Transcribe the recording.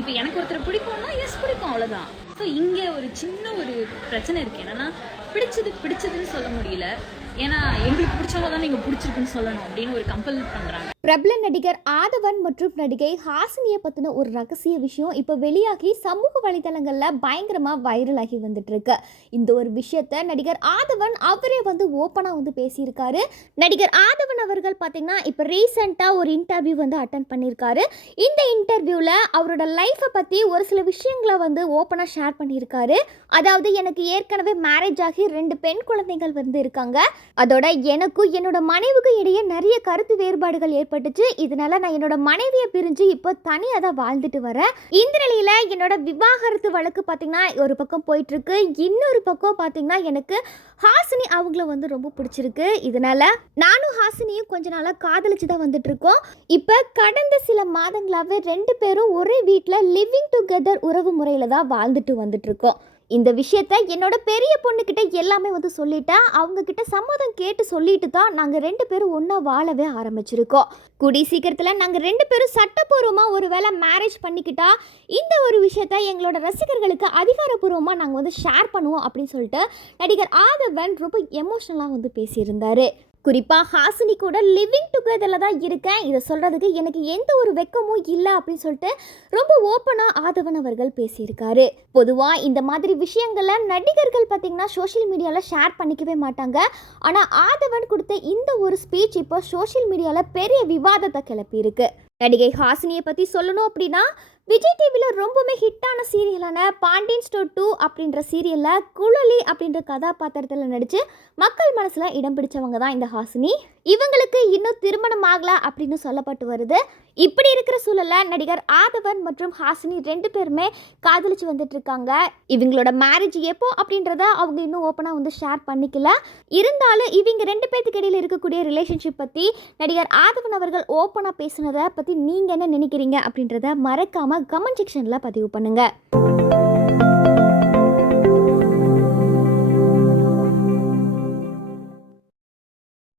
இப்போ எனக்கு ஒருத்தர் பிடிக்கும்னா எஸ் பிடிக்கும், அவ்வளோதான். ஸோ இங்கே ஒரு சின்ன ஒரு பிரச்சனை இருக்குது. என்னென்னா பிடிச்சதுன்னு சொல்ல முடியல. ஏன்னா எங்களுக்கு பிடிச்சவங்க தான் நீங்கள் பிடிச்சிருக்குன்னு சொல்லணும் அப்படின்னு ஒரு கம்பல் பண்ணுறாங்க. பிரபல நடிகர் ஆதவன் மற்றும் நடிகை ஹாசினியை பற்றின ஒரு ரகசிய விஷயம் இப்போ வெளியாகி சமூக வலைதளங்களில் பயங்கரமாக வைரல் ஆகி வந்துட்டு இருக்கு. இந்த ஒரு விஷயத்த நடிகர் ஆதவன் அவரே வந்து ஓப்பனாக வந்து பேசியிருக்காரு. நடிகர் ஆதவன் அவர்கள் பார்த்தீங்கன்னா இப்போ ரீசெண்டாக ஒரு இன்டர்வியூ வந்து அட்டன் பண்ணியிருக்காரு. இந்த இன்டர்வியூவில் அவரோட லைஃப்பை பற்றி ஒரு சில விஷயங்களை வந்து ஓப்பனாக ஷேர் பண்ணியிருக்காரு. அதாவது எனக்கு ஏற்கனவே மேரேஜ் ஆகி 2 பெண் குழந்தைகள் வந்து இருக்காங்க. அதோட எனக்கும் என்னோட மனைவிக்கும் இடையே நிறைய கருத்து வேறுபாடுகள் ஏற்பட்டுச்சு. இதனால நான் என்னோட மனைவியை பிரிஞ்சு இப்போ தனியாக தான் வாழ்ந்துட்டு வரேன். இந்த நிலையில் என்னோட விவாகரத்து வழக்கு பார்த்தீங்கன்னா ஒரு பக்கம் போயிட்டு இருக்கு. இன்னொரு பக்கம் பார்த்தீங்கன்னா எனக்கு ஹாசினி அவங்கள வந்து ரொம்ப பிடிச்சிருக்கு. இதனால நானும் ஹாசினியும் கொஞ்ச நாளாக காதலிச்சு தான் வந்துட்டு இருக்கோம். இப்போ கடந்த சில மாதங்களாகவே 2 பேரும் ஒரே வீட்டில் லிவிங் டுகெதர் உறவு முறையில் தான் வாழ்ந்துட்டு வந்துட்டு இருக்கோம். இந்த விஷயத்த என்னோட பெரிய பொண்ணுக்கிட்ட எல்லாமே வந்து சொல்லிட்டேன். அவங்க கிட்ட சம்மதம் கேட்டு சொல்லிட்டு தான் நாங்கள் 2 பேரும் ஒன்றா வாழவே ஆரம்பிச்சிருக்கோம். கூடி சீக்கிரத்தில் நாங்கள் 2 பேரும் சட்டப்பூர்வமாக ஒரு வேளை மேரேஜ் பண்ணிக்கிட்டா இந்த ஒரு விஷயத்த எங்களோட ரசிகர்களுக்கு அதிகாரப்பூர்வமாக நாங்கள் வந்து ஷேர் பண்ணுவோம் அப்படின்னு சொல்லிட்டு நடிகர் ஆதவன் ரொம்ப எமோஷ்னலாக வந்து பேசியிருந்தார். குறிப்பாக ஹாசினி கூட லிவிங் டுகெதரில் தான் இருக்கேன், இதை சொல்கிறதுக்கு எனக்கு எந்த ஒரு வெக்கமும் இல்லை அப்படின்னு சொல்லிட்டு ரொம்ப ஓப்பனாக ஆதவன் அவர்கள் பேசியிருக்காரு. பொதுவாக இந்த மாதிரி விஷயங்களை நடிகர்கள் பார்த்திங்கன்னா சோஷியல் மீடியாவில் ஷேர் பண்ணிக்கவே மாட்டாங்க. ஆனால் ஆதவன் கொடுத்த இந்த ஒரு ஸ்பீச் இப்போ சோஷியல் மீடியாவில் பெரிய விவாதத்தை கிளப்பியிருக்கு. நடிகை ஹாசினியை பற்றி சொல்லணும் அப்படின்னா விஜய் டிவியில் ரொம்பவுமே ஹிட்டான சீரியலான பாண்டியன் ஸ்டோர் 2 அப்படின்ற சீரியலில் குழலி அப்படின்ற கதாபாத்திரத்தில் நடித்து மக்கள் மனசில் இடம் பிடிச்சவங்க தான் இந்த ஹாசினி. இவங்களுக்கு இன்னும் திருமணம் ஆகலை அப்படின்னு சொல்லப்பட்டு வருது. இப்படி இருக்கிற சூழலில் நடிகர் ஆதவன் மற்றும் ஹாசினி 2 பேருமே காதலிச்சு வந்துட்டு இருக்காங்க. இவங்களோட மேரேஜ் எப்போ அப்படின்றத அவங்க இன்னும் ஓப்பனாக வந்து ஷேர் பண்ணிக்கல. இருந்தாலும் இவங்க 2 பேருக்கு இடையில் இருக்கக்கூடிய ரிலேஷன்ஷிப் பற்றி நடிகர் ஆதவன் அவர்கள் ஓப்பனாக பேசினதை பற்றி நீங்கள் என்ன நினைக்கிறீங்க அப்படின்றத மறக்காமல் கமெண்ட் செக்ஷனில் பதிவு பண்ணுங்கள்.